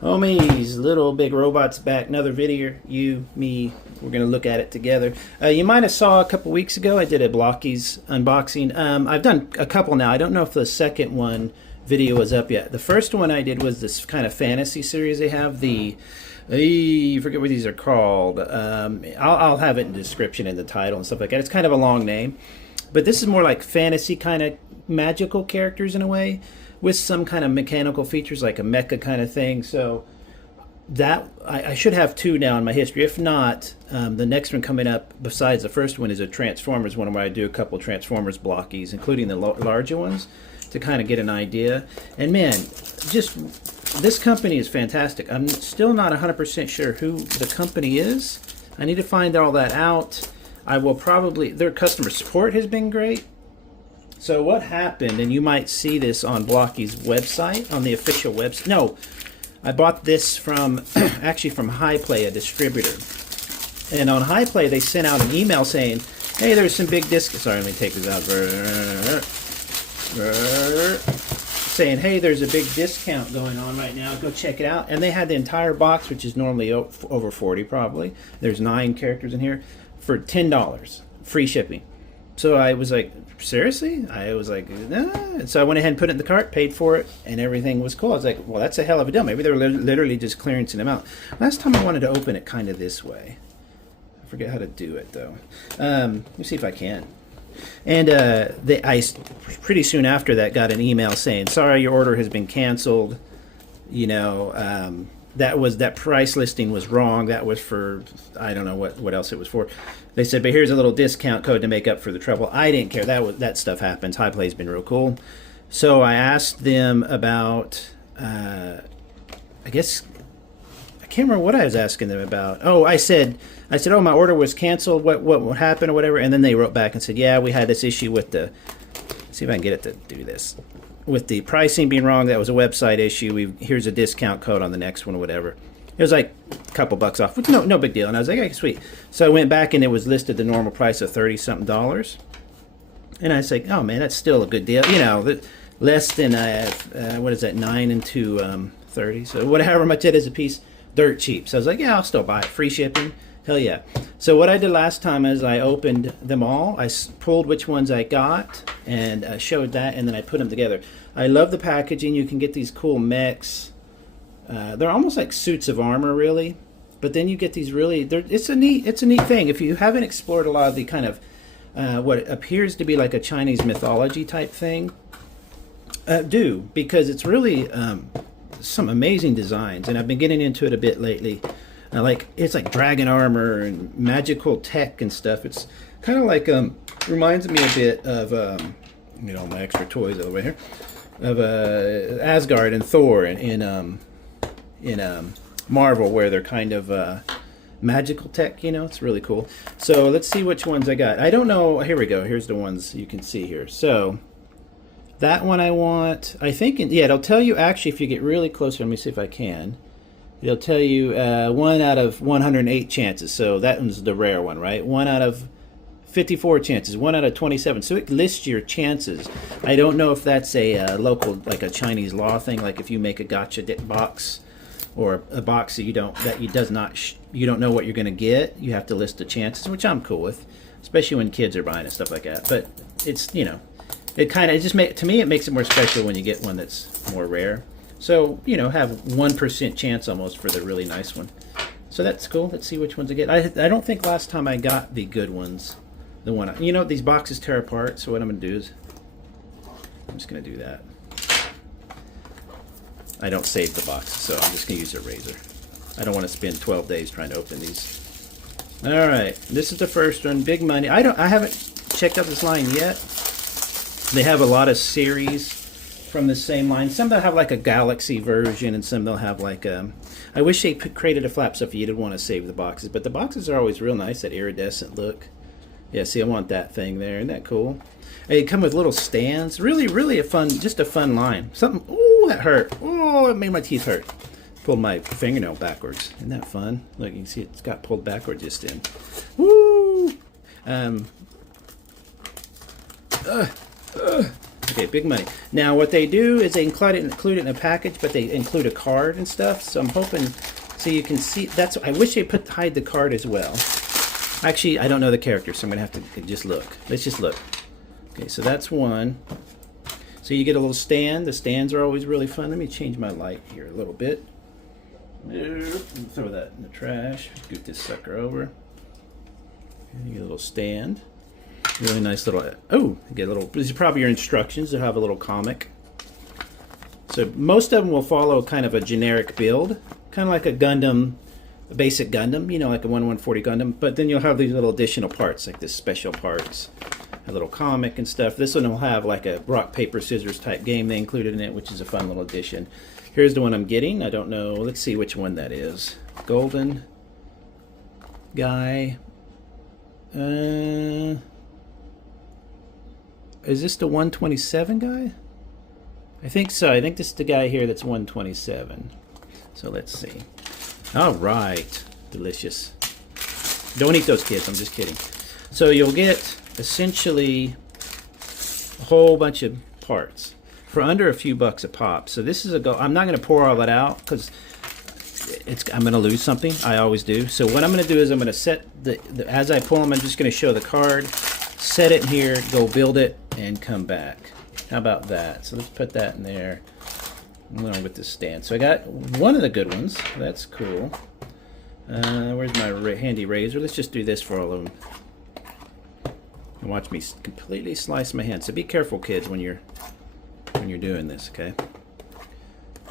Homies, Little Big Robots back. Another video. You, me, we're going to look at it together. You might have saw a couple weeks ago, I did a Blokees unboxing. I've done a couple now. I don't know if the second one video was up yet. The first one I did was this kind of fantasy series they have. I forget what these are called. I'll have it in the description and the title and stuff like that. It's kind of a long name. But this is more like fantasy kind of magical characters in a way, with some kind of mechanical features like a mecha kind of thing. So that I should have two now in my history. If not, the next one coming up besides the first one is a Transformers one, where I do a couple Transformers Blokees, including the larger ones, to kind of get an idea. And man, just this company is fantastic. I'm still not 100% sure who the company is. I need to find all that out. I will probably, their customer support has been great. So what happened, and you might see this on Blokees' website, on the official website. No, I bought this from, actually from HiPlay, a distributor. And on HiPlay, they sent out an email saying, hey, there's some big discounts. Sorry, let me take this out. Saying, hey, there's a big discount going on right now. Go check it out. And they had the entire box, which is normally over 40 probably. There's 9 characters in here, for $10, free shipping. So I was like, seriously? I was like, nah. And so I went ahead and put it in the cart, paid for it, and everything was cool. I was like, well, that's a hell of a deal. Maybe they're literally just clearancing them out. Last time I wanted to open it kind of this way. I forget how to do it, though. Let me see if I can. And I pretty soon after that got an email saying, sorry, your order has been canceled. You know, that price listing was wrong. That was for, I don't know what else it was for. They said, but here's a little discount code to make up for the trouble. I didn't care. That stuff happens. HiPlay's been real cool. So I asked them about, I guess, I can't remember what I was asking them about. Oh, I said, oh, my order was canceled. What happened or whatever? And then they wrote back and said, yeah, we had this issue with the, let's see if I can get it to do this. With the pricing being wrong, that was a website issue. Here's a discount code on the next one or whatever. It was like a couple bucks off, which no big deal. And I was like, okay, sweet. So I went back and it was listed the normal price of $30-something. And I was like, oh man, that's still a good deal. You know, less than what is that, 9 and 2, 30. So whatever much it is a piece, dirt cheap. So I was like, yeah, I'll still buy it. Free shipping. Hell yeah. So what I did last time is I opened them all. I pulled which ones I got and showed that, and then I put them together. I love the packaging. You can get these cool mechs. They're almost like suits of armor, really. But then you get these really, it's a neat thing. If you haven't explored a lot of the kind of what appears to be like a Chinese mythology type thing, do, because it's really some amazing designs, and I've been getting into it a bit lately. It's like dragon armor and magical tech and stuff. It's kind of like reminds me a bit of you know, my extra toys over here, of Asgard and Thor in Marvel, where they're kind of magical tech. You know, it's really cool. So let's see which ones I got. I don't know. Here we go. Here's the ones you can see here. So that one I want. I think yeah, it'll tell you actually if you get really close. Let me see if I can. It'll tell you 1 out of 108 chances. So that one's the rare one, right? 1 out of 54 chances. 1 out of 27. So it lists your chances. I don't know if that's a local, like a Chinese law thing. Like if you make a gotcha box, or a box that you don't know what you're going to get, you have to list the chances, which I'm cool with, especially when kids are buying and stuff like that. But it's, you know, it to me it makes it more special when you get one that's more rare. So, you know, have 1% chance almost for the really nice one. So that's cool. Let's see which ones I get. I don't think last time I got the good ones. The one, you know, these boxes tear apart. So what I'm going to do is, I'm just going to do that. I don't save the boxes, so I'm just going to use a razor. I don't want to spend 12 days trying to open these. All right, this is the first one. Big money. I haven't checked out this line yet. They have a lot of series from the same line. Some they'll have like a Galaxy version, and some they'll have like I wish they created a flap so if you didn't want to save the boxes, but the boxes are always real nice, that iridescent look. Yeah, see, I want that thing there. Isn't that cool? They come with little stands. Really just a fun line. Something. Ooh, that hurt. Oh, it made my teeth hurt. Pulled my fingernail backwards. Isn't that fun? Look, you can see it's got pulled backwards just in. Woo! Okay, big money. Now what they do is they include it in a package, but they include a card and stuff. So I'm hoping, so you can see. That's. I wish they hide the card as well. Actually, I don't know the character, so I'm gonna have to just look. Let's just look. Okay, so that's one. So you get a little stand. The stands are always really fun. Let me change my light here a little bit. Throw that in the trash. Scoot this sucker over. And you get a little stand. Really nice little. Oh, you get a little. These are probably your instructions. They'll have a little comic. So most of them will follow kind of a generic build, kind of like a Gundam, a basic Gundam, you know, like a 1/140 Gundam. But then you'll have these little additional parts, like this special parts, a little comic and stuff. This one will have like a rock paper scissors type game they included in it, which is a fun little addition. Here's the one I'm getting. I don't know. Let's see which one that is. Golden guy. Is this the 127 guy? I think so. I think this is the guy here that's 127. So let's see. All right. Delicious. Don't eat those, kids. I'm just kidding. So you'll get essentially a whole bunch of parts for under a few bucks a pop. So this is a go. I'm not going to pour all that out because I'm going to lose something. I always do. So what I'm going to do is I'm going to set as I pull them, I'm just going to show the card, set it in here, go build it, and come back. How about that? So let's put that in there along with this stand. So I got one of the good ones. That's cool. Where's my handy razor? Let's just do this for all of them. And watch me completely slice my hand. So be careful, kids, when you're doing this, okay?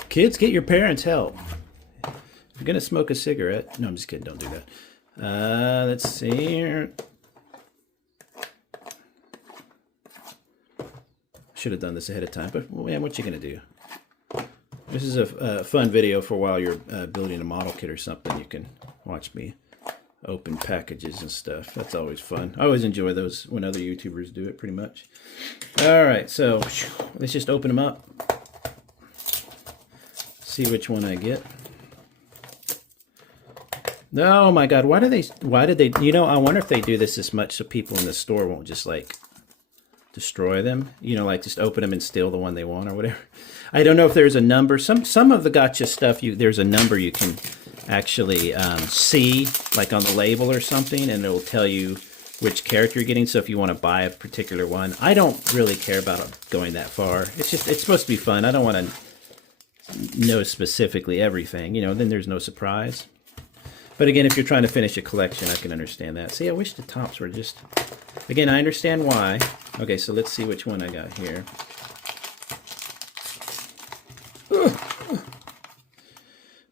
Kids, get your parents' help. If you're gonna smoke a cigarette. No, I'm just kidding. Don't do that. Let's see here. Should have done this ahead of time, but man, what you gonna do? This is a fun video for while you're building a model kit or something. You can watch me open packages and stuff. That's always fun. I always enjoy those when other YouTubers do it, pretty much. All right, so let's just open them up. See which one I get. Oh my God, why did they, you know, I wonder if they do this much so people in the store won't just like destroy them, you know, like just open them and steal the one they want or whatever. I don't know if there's a number. Some of the gotcha stuff, there's a number you can actually see, like on the label or something, and it'll tell you which character you're getting. So if you want to buy a particular one, I don't really care about going that far. It's just, it's supposed to be fun. I don't want to know specifically everything, you know, then there's no surprise. But again, if you're trying to finish a collection, I can understand that. See, I wish the tops were just, again, I understand why. Okay, so let's see which one I got here.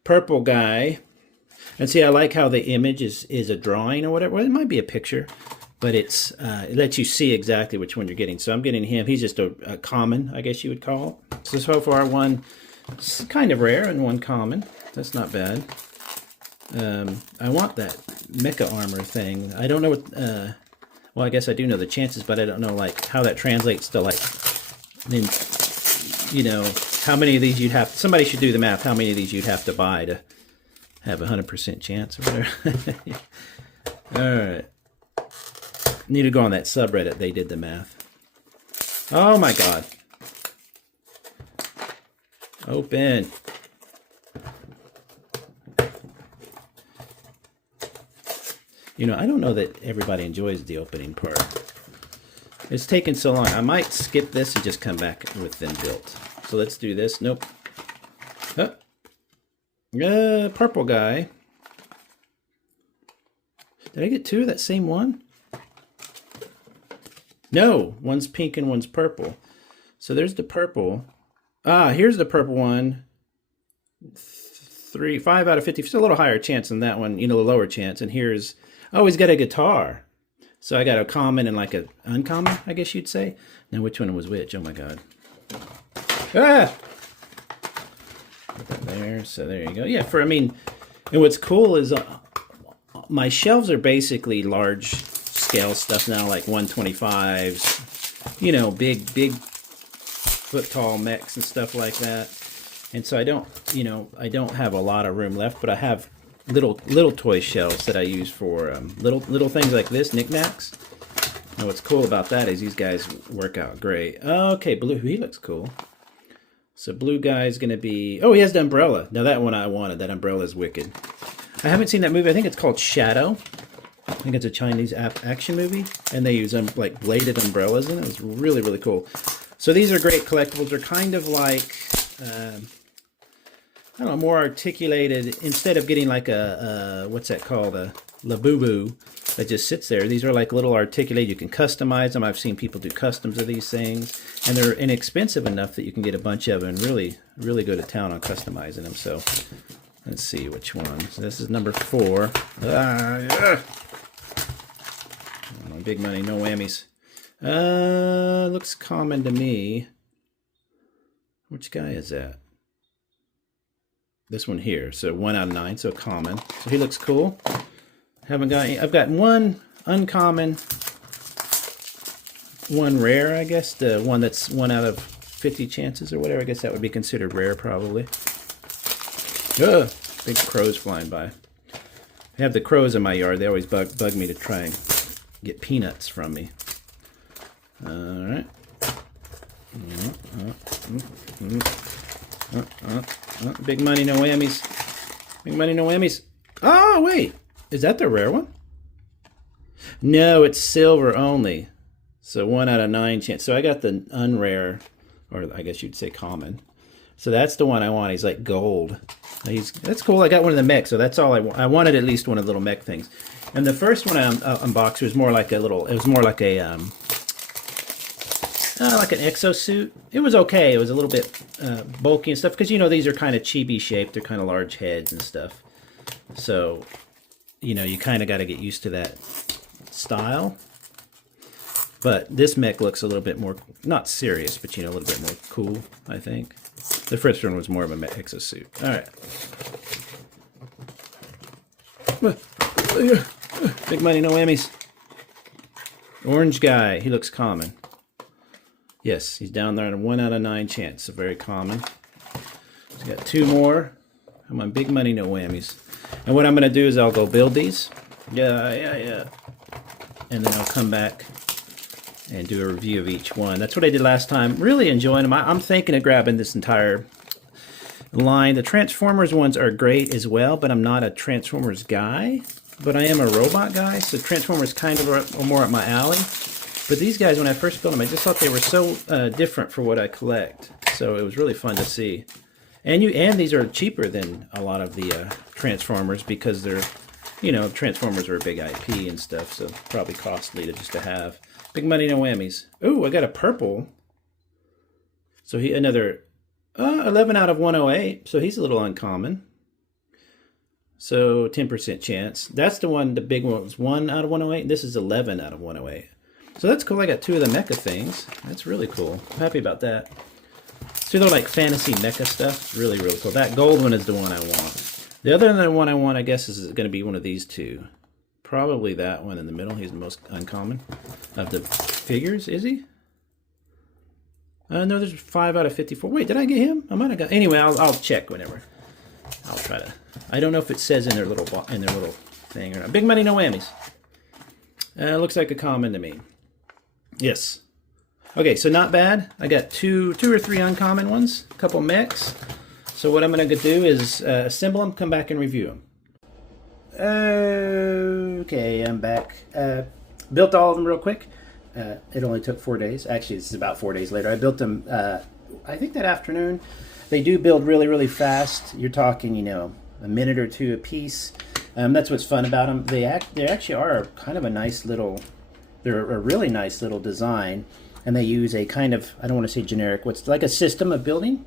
Purple guy. And see, I like how the image is a drawing or whatever. Well, it might be a picture, but it lets you see exactly which one you're getting. So I'm getting him. He's just a common, I guess you would call it. So far, one kind of rare and one common. That's not bad. I want that mecha armor thing. I don't know what, well, I guess I do know the chances, but I don't know like how that translates to like, then, you know, how many of these you'd have, somebody should do the math, how many of these you'd have to buy to have 100% chance or whatever. All right. Need to go on that subreddit, they did the math. Oh my God. Open. You know, I don't know that everybody enjoys the opening part. It's taken so long. I might skip this and just come back with them built. So let's do this. Nope. Purple guy. Did I get two of that same one? No, one's pink and one's purple. So there's the purple. Ah, here's the purple one. 5 out of 50. Still a little higher chance than that one, you know, the lower chance. And here's, oh, he's got a guitar. So I got a common and like a uncommon, I guess you'd say. Now which one was which? Oh my God. Ah! Put that there. So there you go. Yeah, I mean, and what's cool is my shelves are basically large scale stuff now, like 125s, you know, big foot tall mechs and stuff like that. And so I don't, you know, I don't have a lot of room left, but I have little toy shelves that I use for little things like this, knickknacks. And what's cool about that is these guys work out great. Okay, Blue, he looks cool. So Blue Guy's going to be... Oh, he has the umbrella. Now that one I wanted. That umbrella is wicked. I haven't seen that movie. I think it's called Shadow. I think it's a Chinese action movie. And they use like bladed umbrellas in it. It was really, really cool. So these are great collectibles. They're kind of like... I don't know, more articulated. Instead of getting like a what's that called? A Labubu that just sits there. These are like little articulated. You can customize them. I've seen people do customs of these things. And they're inexpensive enough that you can get a bunch of them and really, really go to town on customizing them. So let's see which one. So this is number 4. Oh, big money, no whammies. Looks common to me. Which guy is that? This one here. So 1 out of 9, so common. So he looks cool. Haven't got any. I've got 1 uncommon, 1 rare, I guess. The one that's 1 out of 50 chances or whatever. I guess that would be considered rare, probably. Ugh, big crows flying by. I have the crows in my yard. They always bug me to try and get peanuts from me. All right. Big money, no whammies. Big money, no whammies. Oh, wait. Is that the rare one? No, it's silver only. So 1 out of 9 chance. So I got the unrare, or I guess you'd say common. So that's the one I want. He's like gold. That's cool. I got one of the mechs, so that's all I wanted. At least one of the little mech things. And the first one I unboxed was more like a little. It was more like a like an exosuit. It was okay. It was a little bit bulky and stuff because you know these are kind of chibi shaped. They're kind of large heads and stuff. So you know you kind of got to get used to that style. But this mech looks a little bit more not serious, but you know a little bit more cool. I think the first one was more of a mech exosuit. All right. Big money, no whammies. Orange guy. He looks common. Yes, he's down there in a 1 out of 9 chance. So very common. So got 2 more. Come on, big money, no whammies. And what I'm going to do is I'll go build these. Yeah. And then I'll come back and do a review of each one. That's what I did last time. Really enjoying them. I'm thinking of grabbing this entire line. The Transformers ones are great as well, but I'm not a Transformers guy. But I am a robot guy, so Transformers kind of are more up my alley. But these guys, when I first built them, I just thought they were so different for what I collect. So it was really fun to see. And these are cheaper than a lot of the Transformers because they're, you know, Transformers are a big IP and stuff, so probably costly just to have. Big money, no whammies. Ooh, I got a purple. So another 11 out of 108. So he's a little uncommon. So 10% chance. That's the one, the big one was 1 out of 108. This is 11 out of 108. So that's cool. I got 2 of the mecha things. That's really cool. I'm happy about that. So they're like fantasy mecha stuff. Really, really cool. That gold one is the one I want. The other one I want, I guess, is going to be one of these 2. Probably that one in the middle. He's the most uncommon of the figures. Is he? No, there's 5 out of 54. Wait, did I get him? I might have got. Anyway, I'll check whenever. I'll try to. I don't know if it says in their little thing or not. Big money, no whammies. Looks like a common to me. Yes. Okay, so not bad. I got two or three uncommon ones, a couple mechs. So what I'm going to do is assemble them, come back and review them. Okay, I'm back. Built all of them real quick. It only took 4 days. Actually, this is about 4 days later. I built them, I think that afternoon. They do build really, really fast. You're talking, you know, a minute or 2 a piece. That's what's fun about them. They actually are kind of a nice little, they're a really nice little design. And they use a kind of, I don't want to say generic, what's like a system of building.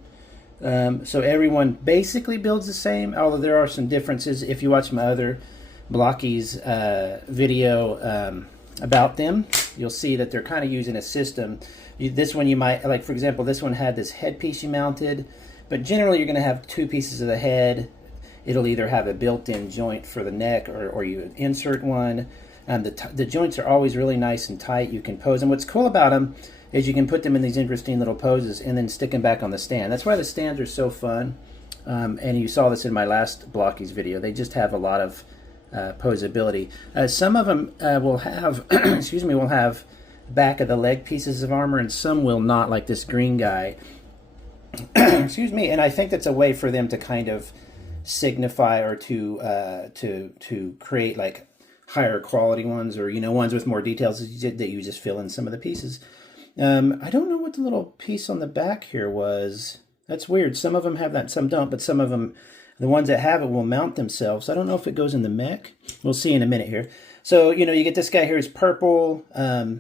So everyone basically builds the same, although there are some differences. If you watch my other Blokees video about them, you'll see that they're kind of using a system. This one you might, like for example, this one had this headpiece you mounted, but generally you're going to have 2 pieces of the head. It'll either have a built-in joint for the neck or you insert one. The joints are always really nice and tight. You can pose them. What's cool about them is you can put them in these interesting little poses and then stick them back on the stand. That's why the stands are so fun. And you saw this in my last Blokees video. They just have a lot of posability. Some of them will have, excuse me, will have back of the leg pieces of armor, and some will not, like this green guy. Excuse me. And I think that's a way for them to kind of signify or to create like higher quality ones, or ones with more details that you just fill in some of the pieces. I don't know what the little piece on the back here was. That's weird. Some of them have that, some don't, but some of them, the ones that have it, will mount themselves. I don't know if it goes in the mech. We'll see in a minute here. So, you get this guy here is purple. I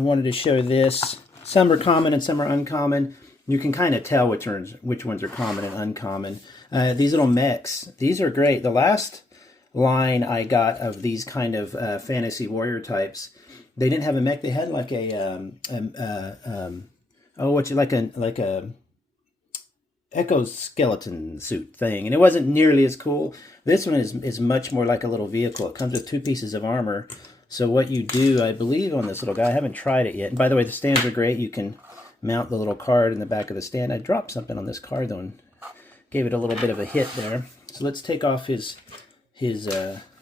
wanted to show this. Some are common and some are uncommon. You can kind of tell which ones are common and uncommon. These little mechs, these are great. The last line I got of these kind of fantasy warrior types, they didn't have a mech. They had like a exoskeleton suit thing, and it wasn't nearly as cool. This one is much more like a little vehicle. It comes with 2 pieces of armor. So what you do, I believe, on this little guy, I haven't tried it yet. And by the way, the stands are great. You can mount the little card in the back of the stand. I dropped something on this card though and gave it a little bit of a hit there. So let's take off his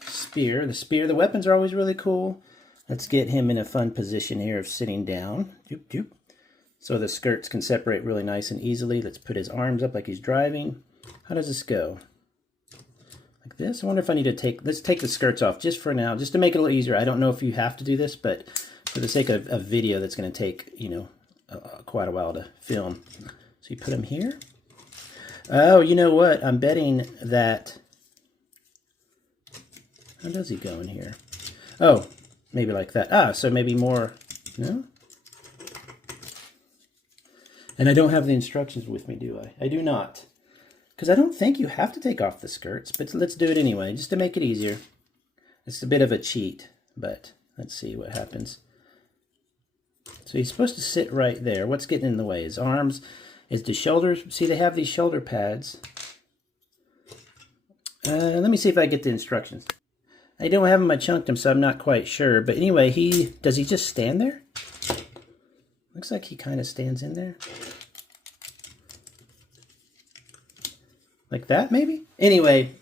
spear. The weapons are always really cool. Let's get him in a fun position here of sitting down. Doop, doop. So the skirts can separate really nice and easily. Let's put his arms up like he's driving. How does this go? Like this? I wonder if I need to let's take the skirts off just for now, just to make it a little easier. I don't know if you have to do this, but for the sake of a video that's going to take, quite a while to film. So you put him here. Oh, you know what? I'm betting that... How does he go in here? Oh, maybe like that. Ah, so maybe more... No? And I don't have the instructions with me, do I? I do not. Because I don't think you have to take off the skirts, but let's do it anyway, just to make it easier. It's a bit of a cheat, but let's see what happens. So he's supposed to sit right there. What's getting in the way? His arms, is the shoulders. See, they have these shoulder pads. Let me see if I get the instructions. I don't have them, I chunked them, so I'm not quite sure. But anyway, does he just stand there? Looks like he kind of stands in there. Like that, maybe? Anyway,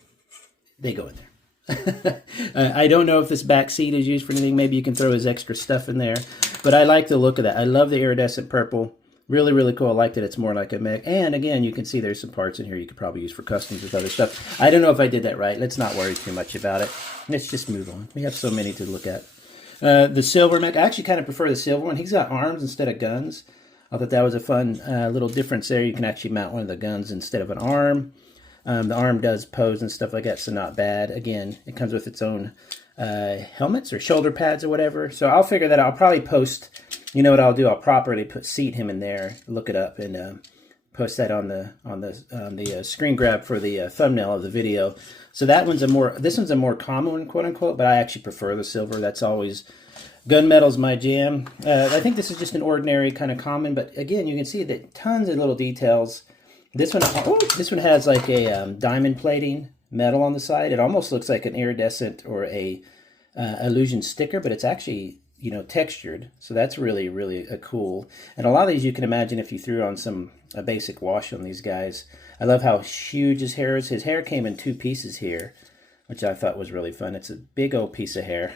they go in there. I don't know if this back seat is used for anything. Maybe you can throw his extra stuff in there. But I like the look of that. I love the iridescent purple. Really, really cool. I like that it's more like a mech. And again, you can see there's some parts in here you could probably use for customs with other stuff. I don't know if I did that right. Let's not worry too much about it. Let's just move on. We have so many to look at. The silver mech, I actually kind of prefer the silver one. He's got arms instead of guns. I thought that was a fun little difference there. You can actually mount one of the guns instead of an arm. The arm does pose and stuff like that, so not bad. Again, it comes with its own helmets or shoulder pads or whatever. So I'll figure that out. I'll probably post, you know what I'll do? I'll properly seat him in there, look it up, and post that on the screen grab for the thumbnail of the video. So this one's a more common one, quote unquote, but I actually prefer the silver. That's always, gunmetal's my jam. I think this is just an ordinary kind of common, but again, you can see that tons of little details. This one has like a diamond plating metal on the side. It almost looks like an iridescent or a illusion sticker, but it's actually, textured. So that's really, really cool. And a lot of these you can imagine if you threw on a basic wash on these guys. I love how huge his hair is. His hair came in 2 pieces here, which I thought was really fun. It's a big old piece of hair.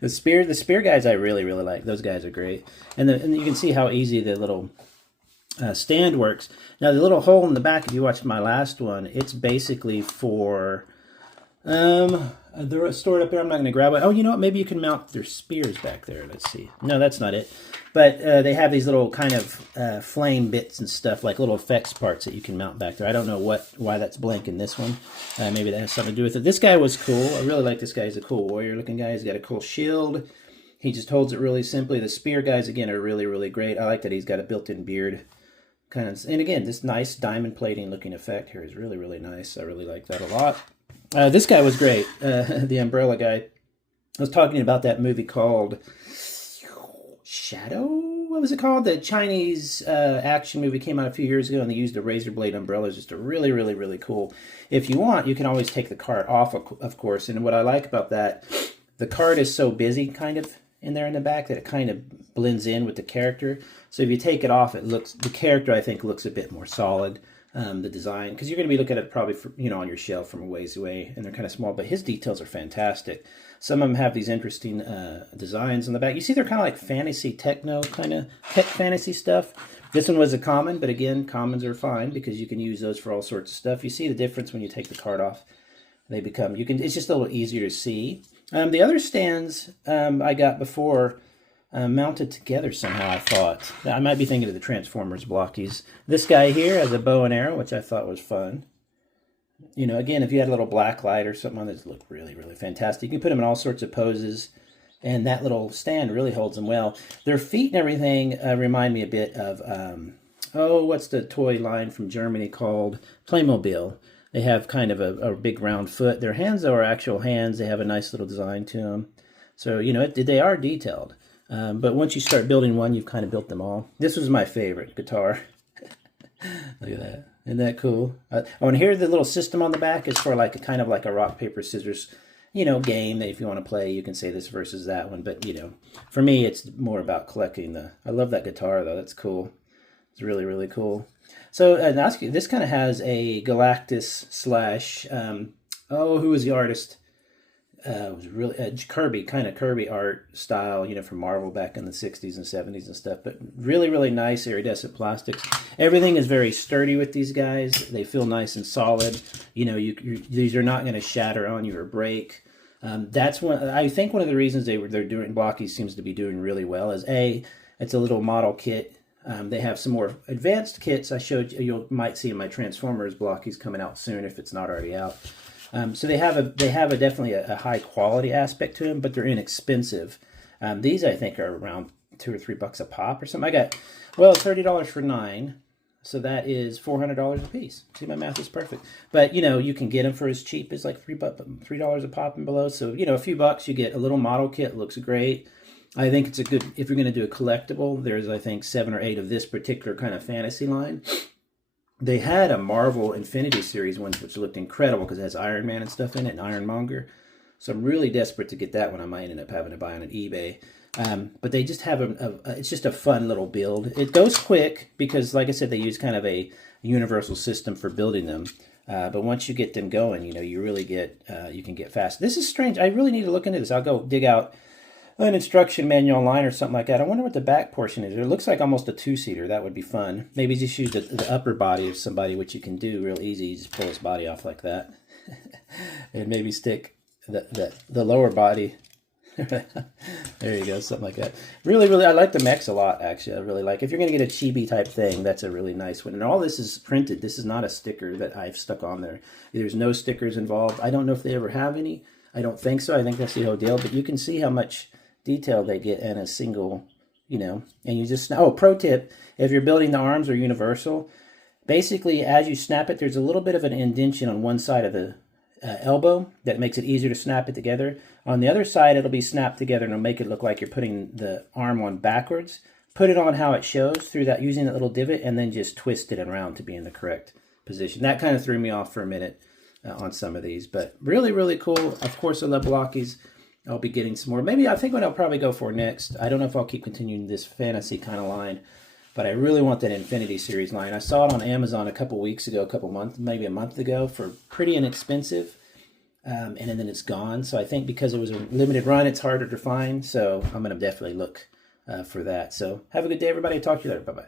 The spear guys I really, really like. Those guys are great. And you can see how easy the little stand works. Now the little hole in the back, if you watched my last one, it's basically for they're stored up there. I'm not going to grab it. Oh, you know what? Maybe you can mount their spears back there. Let's see. No, that's not it. But they have these little kind of flame bits and stuff, like little effects parts that you can mount back there. I don't know why that's blank in this one. Maybe that has something to do with it. This guy was cool. I really like this guy. He's a cool warrior-looking guy. He's got a cool shield. He just holds it really simply. The spear guys, again, are really, really great. I like that he's got a built-in beard. And again, this nice diamond plating looking effect here is really, really nice. I really like that a lot. This guy was great, the umbrella guy. I was talking about that movie called Shadow? What was it called? The Chinese action movie came out a few years ago, and they used a razor blade umbrella. It's just a really, really, really cool. If you want, you can always take the card off, of course. And what I like about that, the card is so busy kind of in there in the back that it kind of blends in with the character. So if you take it off, the character, I think, looks a bit more solid. the design, because you're going to be looking at it probably for, on your shelf from a ways away, and they're kind of small, but his details are fantastic. Some of them have these interesting designs on the back. You see, they're kind of like fantasy techno, kind of tech fantasy stuff. This one was a common, but again, commons are fine because you can use those for all sorts of stuff. You see the difference when you take the card off. They become, it's just a little easier to see. The other stands I got before mounted together somehow, I thought. I might be thinking of the Transformers Blokees. This guy here has a bow and arrow, which I thought was fun. Again, if you had a little black light or something on this, look really, really fantastic. You can put them in all sorts of poses, and that little stand really holds them well. Their feet and everything remind me a bit of, what's the toy line from Germany called? Playmobil. They have kind of a big round foot. Their hands, though, are actual hands. They have a nice little design to them. So, they are detailed. But once you start building one, you've kind of built them all. This was my favorite guitar. Look at that. Isn't that cool? And here's the little system on the back. Is for like a like a rock, paper, scissors, game that if you want to play, you can say this versus that one. But, for me, it's more about collecting I love that guitar, though. That's cool. It's really, really cool. So this kind of has a Galactus slash, who was the artist? It was really Kirby art style, from Marvel back in the 60s and 70s and stuff. But really, really nice iridescent plastics. Everything is very sturdy with these guys. They feel nice and solid. These are not going to shatter on you or break. That's I think one of the reasons they're doing Blokees seems to be doing really well is it's a little model kit. They have some more advanced kits I showed you. You might see in my Transformers Blokees coming out soon if it's not already out. So they have definitely a high quality aspect to them, but they're inexpensive. These I think are around $2 or $3 a pop or something. I got $30 for 9, so that is $400 a piece. See, my math is perfect. But you can get them for as cheap as like $3 a pop and below. So a few bucks, you get a little model kit. Looks great. I think it's a good, if you're going to do a collectible. There's I think 7 or 8 of this particular kind of fantasy line. They had a Marvel Infinity Series one, which looked incredible because it has Iron Man and stuff in it, and Ironmonger. So I'm really desperate to get that one. I might end up having to buy on eBay. But they just have it's just a fun little build. It goes quick because, like I said, they use kind of a universal system for building them. But once you get them going, you really you can get fast. This is strange. I really need to look into this. I'll go dig out an instruction manual online or something like that. I wonder what the back portion is. It looks like almost a 2-seater. That would be fun. Maybe just use the upper body of somebody, which you can do real easy. You just pull his body off like that. And maybe stick the lower body. There you go, something like that. Really, really, I like the mechs a lot, actually. I really like. If you're going to get a chibi type thing, that's a really nice one. And all this is printed. This is not a sticker that I've stuck on there. There's no stickers involved. I don't know if they ever have any. I don't think so. I think that's the whole deal. But you can see how much detail they get in a single, and you just, pro tip, if you're building the arms or universal, basically as you snap it, there's a little bit of an indentation on one side of the elbow that makes it easier to snap it together. On the other side, it'll be snapped together and it'll make it look like you're putting the arm on backwards. Put it on how it shows through that, using that little divot, and then just twist it around to be in the correct position. That kind of threw me off for a minute on some of these, but really, really cool. Of course, I love Blokees. I'll be getting some more. Maybe I think what I'll probably go for next. I don't know if I'll keep continuing this fantasy kind of line, but I really want that Infinity Series line. I saw it on Amazon a couple weeks ago, maybe a month ago, for pretty inexpensive, and then it's gone. So I think because it was a limited run, it's harder to find. So I'm going to definitely look for that. So have a good day, everybody. Talk to you later. Bye-bye.